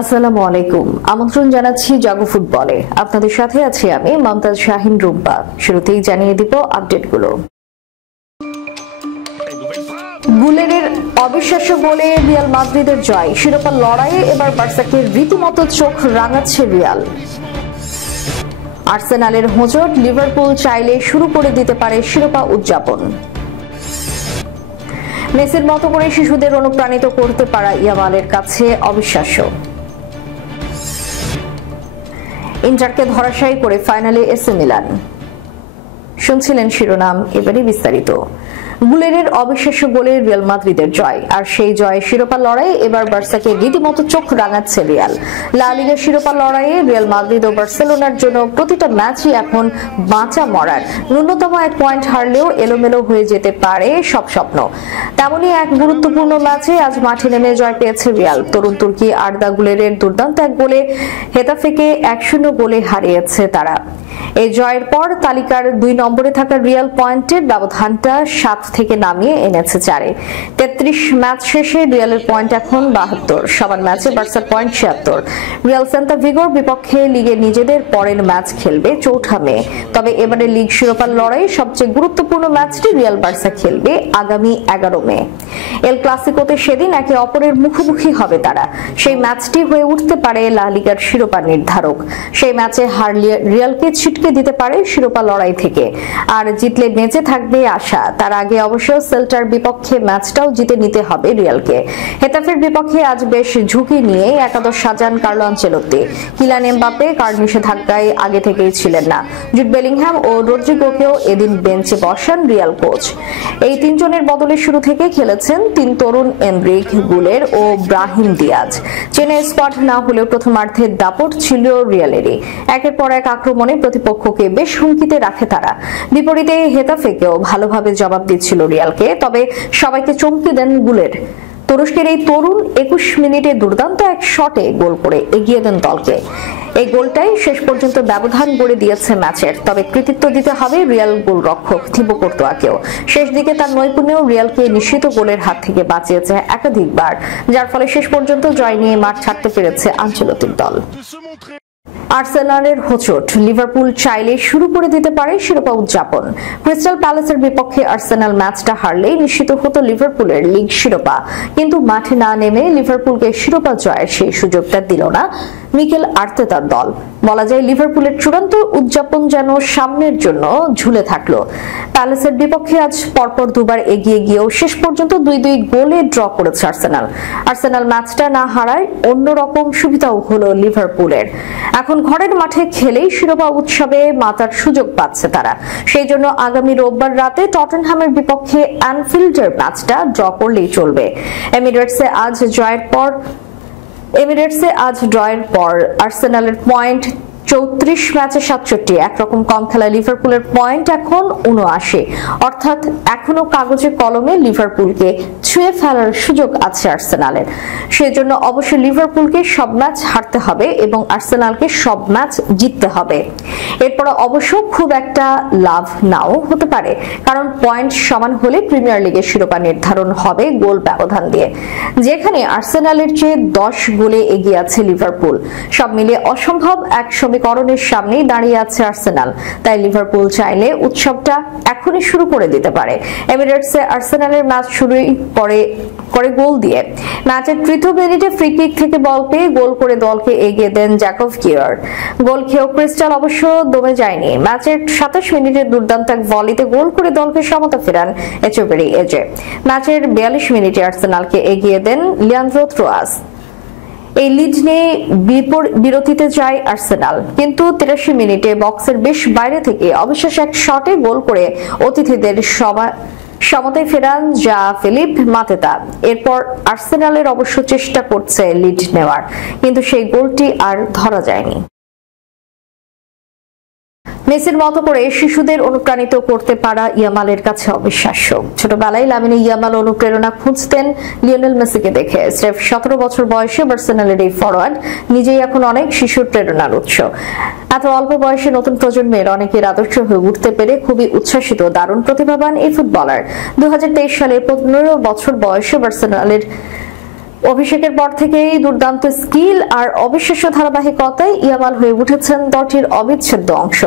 আসসালামু আলাইকুম। আমন্ত্রণ জানাচ্ছি জাগো ফুটবলে। আপনাদের সাথে আছি আমি মমতাজ শাহিন রুম্পা। শুরুতেই জানিয়ে দিব আপডেটগুলো। গুলেরের অবিশ্বাস্য গোলে রিয়াল মাদ্রিদের জয়। শিরোপা লড়াইয়ে এবার বার্সাকে রীতিমতো চোখ রাঙাচ্ছে রিয়াল। আর্সেনালের হোঁচট, লিভারপুল চাইলে শুরু করে দিতে পারে শিরোপা উদযাপন। মেসির মতো করে শিশুদের অনুপ্রাণিত করতে পারা ইয়ামালের কাছে অবিশ্বাস্য। ইন্টারকে ধরাশায়ী করে ফাইনালে এসি মিলান। শুনছিলেন শিরোনাম, এবারে বিস্তারিত। গুলেরের অবিশ্বাস্য গোলে রিয়াল মাদ্রিদের জয়, আর সেই জয়ে শিরোপা লড়াই এবার বার্সাকে রীতিমতো চোখ রাঙাচ্ছে রিয়াল। লা লিগার শিরোপা লড়াইয়ে রিয়াল মাদ্রিদ ও বার্সেলোনার জন্য প্রতিটা ম্যাচই এখন বাঁচা মরার। ন্যূনতম এক পয়েন্ট হারলেও এলোমেলো হয়ে যেতে পারে সব স্বপ্ন। তেমনই এক গুরুত্বপূর্ণ ম্যাচে আজ মাঠে নেমে জয় পেয়েছে রিয়াল। তরুণ তুর্কি আর্দা গুলেরের দুর্দান্ত এক গোলে হেতাফেকে 1-0 গোলে হারিয়েছে তারা। এই জয়ের পর তালিকার 2 নম্বরে থাকা রিয়াল পয়েন্টের ব্যবধানটা 7 থেকে নামিয়ে এনেছে 4-এ। 33 ম্যাচ শেষে রিয়ালের পয়েন্ট এখন 72। সমান ম্যাচে বার্সার পয়েন্ট 76। রিয়াল সেল্তা ভিগোর বিপক্ষে লিগে নিজেদের পরের ম্যাচ খেলবে 4 মে। তবে এবারে লিগ শিরোপার লড়াই সবচেয়ে গুরুত্বপূর্ণ ম্যাচটি রিয়াল বার্সা খেলবে আগামী 11 মে। এল ক্লাসিকোতে সেদিন একে অপরের মুখোমুখি হবে তারা। সেই ম্যাচটি হয়ে উঠতে পারে লা লিগার শিরোপা নির্ধারক। সেই ম্যাচে হারলে রিয়ালকে ছিটকে দিতে পারে শিরোপা লড়াই থেকে, আর জিতলে বেঁচে থাকবে আশা। তার আগে অবশ্য সেল্টার বিপক্ষে ম্যাচটাও জিতে নিতে হবে রিয়ালকে। হেতাফের বিপক্ষে আজ বেশ ঝুঁকি নিয়ে একাদশ সাজান Carlo Ancelotti. Kylian Mbappe card নিষেধাজ্ঞায় আগে থেকেই ছিলেন না। জুড বেলিংহ্যাম ও রদ্রিগোকেও এদিন বেঞ্চে বসান রিয়াল কোচ। এই 3 জনের বদলে শুরু থেকে খেলেছেন 3 তরুণ এনরিক, গুলের ও ব্রাহিম দিয়াজ। চেন্নাই স্কোয়াড না হলেও প্রথমার্ধের দাপট ছিল রিয়ালেরই। একের পর এক আক্রমণে প্রতিপক্ষকে বেশ হুমকিতে রাখে তারা। বিপরীতে হেতাফেকেও ভালোভাবে জবাব দিচ্ছিল রিয়ালকে, তবে সবাইকে চমকে দেন গুলের। তুরস্কের এই তরুণ 21 মিনিটে দুর্দান্ত এক শটে গোল করে এগিয়ে দেন দলকে। এই গোলটাই শেষ পর্যন্ত ব্যবধান গড়ে দিয়েছে ম্যাচের। তবে কৃতিত্ব দিতে হবে রিয়াল গোলরক্ষক থিবো কোর্তোয়াকেও। শেষ দিকে তার নৈপুণ্য রিয়ালকে নিশ্চিত গোলের হাত থেকে বাঁচিয়েছে একাধিকবার, যার ফলে শেষ পর্যন্ত জয় নিয়ে মাঠ ছাড়তে পেরেছে আনচেলত্তির দল। আর্সেনালের হোঁচট, লিভারপুল চাইলে শুরু করে দিতে পারে শিরোপা উদযাপন। ক্রিস্টাল প্যালেসের বিপক্ষে আর্সেনাল ম্যাচটা হারলেই নিশ্চিত হতো লিভারপুলের লিগ শিরোপা, কিন্তু মাঠে না নেমে লিভারপুলকে শিরোপা জয়ের সেই সুযোগটা দিল না মিকেল আর্তেতার দল। বলা যায় লিভারপুলের চূড়ান্ত উদযাপন যেন সামনের জন্য ঝুলে থাকলো। প্যালেসের বিপক্ষে আজ পরপর দুবার এগিয়ে গিয়েও শেষ পর্যন্ত 2-2 গোলে ড্র করেছে আর্সেনাল ম্যাচটা না হারায় অন্যরকম সুবিধাও হলো লিভারপুলের। এখন ঘরের মাঠে খেলেই শিরোপা উৎসবে মাতার সুযোগ পাচ্ছে তারা। সেই জন্য আগামী রোববার রাতে টটেনহ্যামের বিপক্ষে অ্যানফিল্ডের ম্যাচটা ড্র করলেই চলবে। এমিরেটসে আজ ড্রয়ের পর আর্সেনালের পয়েন্ট 34 ম্যাচে 67। একরকম কম খেলা লিভারপুলের পয়েন্ট এখন 79। অর্থাৎ এখনো কাগজে কলমে লিভারপুলকে ছুঁয়ে ফেলার সুযোগ আছে আর্সেনালের। সেজন্য অবশ্যই লিভারপুলকে সব ম্যাচ হারতে হবে এবং আর্সেনালকে সব ম্যাচ জিততে হবে। এরপর অবশ্য খুব একটা লাভ নাও হতে পারে, কারণ পয়েন্ট সমান হলে প্রিমিয়ার লিগের শিরোপা নির্ধারণ হবে গোল ব্যবধান দিয়ে, যেখানে আর্সেনালের চেয়ে 10 গোলে এগিয়ে আছে লিভারপুল। সব মিলিয়ে অসম্ভব এক সমীকরণের সামনেই দাঁড়িয়ে আছে আর্সেনাল। তাই লিভারপুল চাইলে উৎসবটা এখনই শুরু করে দিতে পারে। এমিরেটসে আর্সেনালের ম্যাচ শুরুই করে গোল দিয়ে। ম্যাচের 3য় মিনিটে ফ্রি কিক থেকে বল পেয়ে গোল করে দলকে এগিয়ে দেন জ্যাকব কিয়ার। গোল খেয়েও ক্রিস্টাল অবশ্য দমে যায়নি। ম্যাচের 27 মিনিটে দুর্দান্ত এক ভলিতে গোল করে দলকে সমতা ফেরান এচেবেরি এজে। ম্যাচের 42 মিনিটে আর্সেনালকে এগিয়ে দেন লিয়ান্দ্রো ট্রোয়াস। এই লিড নিয়ে বিরতিতে যায় আর্সেনাল, কিন্তু 83 মিনিটে বক্সের বেশ বাইরে থেকে অবিশ্বাস এক শটে গোল করে অতিথিদের সমতায় ফেরান যা ফিলিপ মাতেতা। এরপর আর্সেনালের অবশ্য চেষ্টা করছে লিড নেওয়ার, কিন্তু সেই গোলটি আর ধরা যায়নি। মেসির মতো করে শিশুদের অনুপ্রাণিত করতে পারা ইয়ামালের কাছে অবিশ্বাস্য। ছোটবেলায় লামিনে ইয়ামাল অনুপ্রেরণা খুঁজতেন লিওনেল মেসিকে দেখে। স্রেফ 17 বছর বয়সে বার্সেলোনার এই ফরওয়ার্ড নিজেই এখন অনেক শিশুর প্রেরণার উৎস। এত অল্প বয়সে নতুন প্রজন্মের অনেকের আদর্শ হয়ে উঠতে পেরে খুবই উচ্ছ্বাসিত দারুণ প্রতিভাবান এই ফুটবলার। 2023 সালে 15 বছর বয়সে বার্সেলোনার অভিষেকের পর থেকেই দুর্দান্ত স্কিল আর অবিশ্বাস্য ধারাবাহিকতায় ইয়ামাল হয়ে উঠেছেন দলটির অবিচ্ছেদ্য অংশ।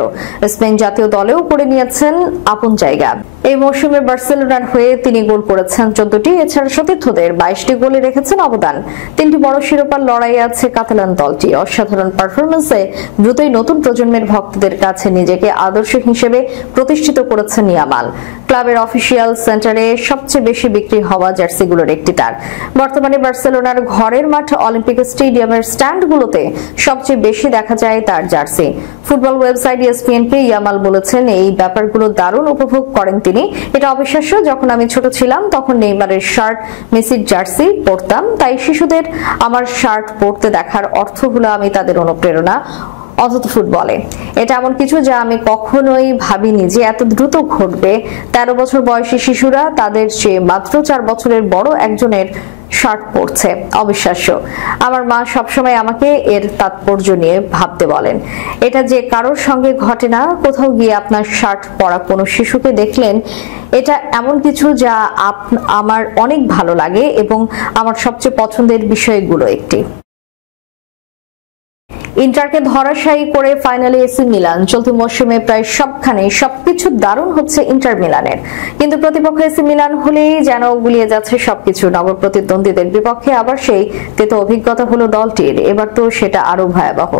স্পেন জাতীয় দলেও করে নিয়েছেন আপন জায়গা। এই মৌসুমে বার্সেলোনার হয়ে তিনি গোল করেছেন 14টি, এছাড়া সতীর্থদের 22টি গোলে রেখেছেন অবদান। 3টি বড় শিরোপার লড়াইয়ে আছে কাতালান দলটি। অসাধারণ পারফরম্যান্সে দ্রুতই নতুন প্রজন্মের ভক্তদের কাছে নিজেকে আদর্শ হিসেবে প্রতিষ্ঠিত করেছেন ইয়ামাল। ক্লাবের অফিসিয়াল সেন্টারে সবচেয়ে বেশি বিক্রি হওয়া জার্সিগুলোর একটি তার। বর্তমানে বার্সেলোনার ঘরের মাঠ অলিম্পিক স্টেডিয়ামের স্ট্যান্ডগুলোতে সবচেয়ে বেশি দেখা যায় তার জার্সি। ফুটবল ওয়েবসাইট ESPN-কে ইয়ামাল বলেছেন, এই ব্যাপারগুলো দারুণ উপভোগ করেন তিনি। এটা অবিশ্বাস্য, যখন আমি ছোট ছিলাম তখন নেইমারের শার্ট, মেসির জার্সি পরতাম, তাই শিশুদের আমার শার্ট পরতে দেখার অর্থ হলো আমি তাদের অনুপ্রেরণা। অন্তত ফুটবলে এটা এমন কিছু যা আমি কখনোই ভাবিনি যে এত দ্রুত ঘটবে। 13 বছর বয়সী শিশুরা তাদের চেয়ে মাত্র 4 বছরের বড় একজনের শার্ট পরছে। অবিশ্বাস্য। আমার মা সবসময় আমাকে এর তাৎপর্য নিয়ে ভাবতে বলেন। এটা যে কারোর সঙ্গে ঘটে না। কোথাও গিয়ে আপনার শার্ট পরা কোনো শিশুকে দেখলেন, এটা এমন কিছু যা আমার অনেক ভালো লাগে এবং আমার সবচেয়ে পছন্দের বিষয়গুলো একটি। ইন্টারকে ধরাশায়ী করে ফাইনালে এসি মিলান। চলতি মৌসুমে প্রায় সবখানে সবকিছু দারুণ হচ্ছে ইন্টার মিলানের, কিন্তু প্রতিপক্ষ এসি মিলান হলেই যেন গুলিয়ে যাচ্ছে সবকিছু। নবপ্রতিদ্বন্দ্বীদের বিপক্ষে আবার সেই তেতো অভিজ্ঞতা হলো দলটির। এবার তো সেটা আরো ভয়াবহ।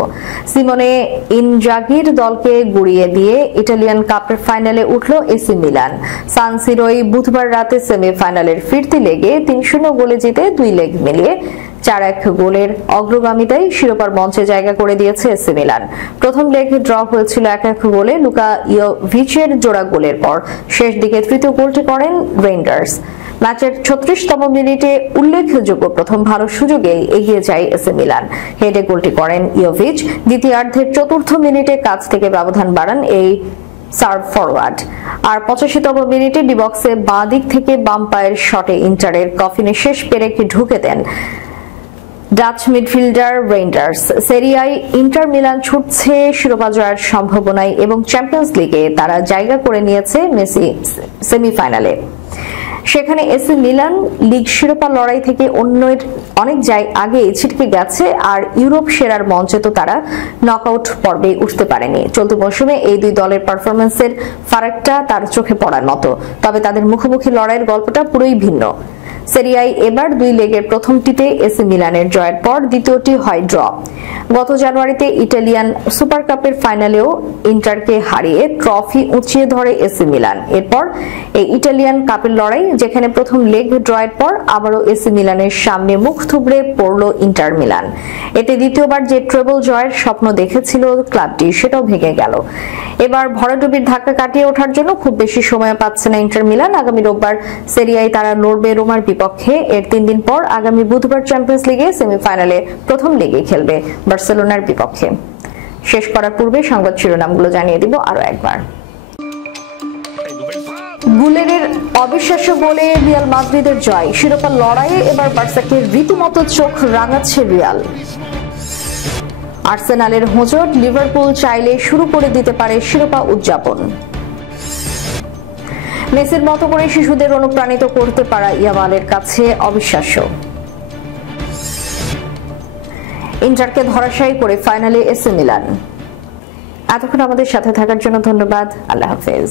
সিমোনে ইনজাগির দলকে গুড়িয়ে দিয়ে ইটালিয়ান কাপের ফাইনালে উঠল এসি মিলান। সান সিরোয় বুধবার রাতে সেমিফাইনালের ফিরতি লেগে 3-0 গোলে জিতে 2 লেগ মিলিয়ে 4-1 গোলের অগ্রগামিতায় শিরোপার মঞ্চে জায়গা করে দিয়েছে এসি মিলান। প্রথম লেগে ড্র হয়েছিল 1-1 গোলে লুকা ইয়োভিচের জোড়া গোলের পর। শেষ দিকে তৃতীয় গোলটি করেন রেইন্ডার্স। ম্যাচের 36তম মিনিটে উল্লেখযোগ্য প্রথম ভালো সুযোগে এগিয়ে যায় এসি মিলান। হেডে গোলটি করেন ইয়োভিচ। দ্বিতীয়ার্ধের 4র্থ মিনিটে কাছ থেকে ব্যবধান বাড়ান এই সার্ভ ফরওয়ার্ড। আর 85তম মিনিটে ডিবক্সে বাঁ দিক থেকে বাম পায়ের শটে ইন্টারের কফিনে শেষ পেরেক ঢুকে দেন ডাচ মিডফিল্ডার রেইন্ডার্স। সেরিয়ায় ইন্টার মিলান ছুটছে শিরোপা জয়ের সম্ভাবনায় এবং চ্যাম্পিয়ন্স লিগে তারা জায়গা করে নিয়েছে মেসি সেমিফাইনালে। সেখানে এসি মিলান লিগ শিরোপা লড়াই থেকে অনেক আগে ছিটকে গেছে, আর ইউরোপ সেরার মঞ্চে তো তারা নকআউট পর্বে উঠতে পারেনি। চলতি মৌসুমে এই দুই দলের পারফরম্যান্সের ফারাকটা তার চোখে পড়ার মতো, তবে তাদের মুখোমুখি লড়াইয়ের গল্পটা পুরোই ভিন্ন। সেরিয়ায় এবার 2 লেগের প্রথমটিতে এসি মিলানের জয়ের পর দ্বিতীয়টি হয় ড্র। গত জানুয়ারিতে ইটালিয়ান সুপার কাপের ফাইনালেও ইন্টারকে হারিয়ে ট্রফি উঁচিয়ে ধরে এসি মিলান। এরপর এই ইটালিয়ান কাপের লড়াই, যেখানে প্রথম লেগ ড্রয়ের পর আবারও এসি মিলানের সামনে মুখ থুবড়ে পড়ল ইন্টার মিলান। এতে দ্বিতীয়বার যে ট্রেবল জয়ের স্বপ্ন দেখেছিল ক্লাবটি, সেটাও ভেঙে গেল। এবার ভরাডুবির ধাক্কা কাটিয়ে ওঠার জন্য খুব বেশি সময় পাচ্ছে না ইন্টার মিলান। আগামী রোববার সেরিয়ায় তারা লড়বে রোমার বিপক্ষে। এর 3 দিন পর আগামী বুধবার চ্যাম্পিয়ন্স লিগে সেমিফাইনালে প্রথম লেগে খেলবে বার্সেলোনার বিপক্ষে। শেষ করার পূর্বে সংবাদ শিরোনামগুলো জানিয়ে দিব আরো একবার। গুলেরের অবিশ্বাস্য গোলে রিয়াল মাদ্রিদের জয়। শিরোপা লড়াইয়ে এবার বার্সাকে রীতিমতো চোখ রাঙাচ্ছে রিয়াল। আর্সেনালের হোঁচট, লিভারপুল চাইলে শুরু করে দিতে পারে শিরোপা উদযাপন। মেসির মতো করে শিশুদের অনুপ্রাণিত করতে পারা ইয়ামালের কাছে অবিশ্বাস্য। ইন্টারকে ধরাশায়ী করে ফাইনালে এসি মিলান। এতক্ষণ আমাদের সাথে থাকার জন্য ধন্যবাদ। আল্লাহ হাফেজ।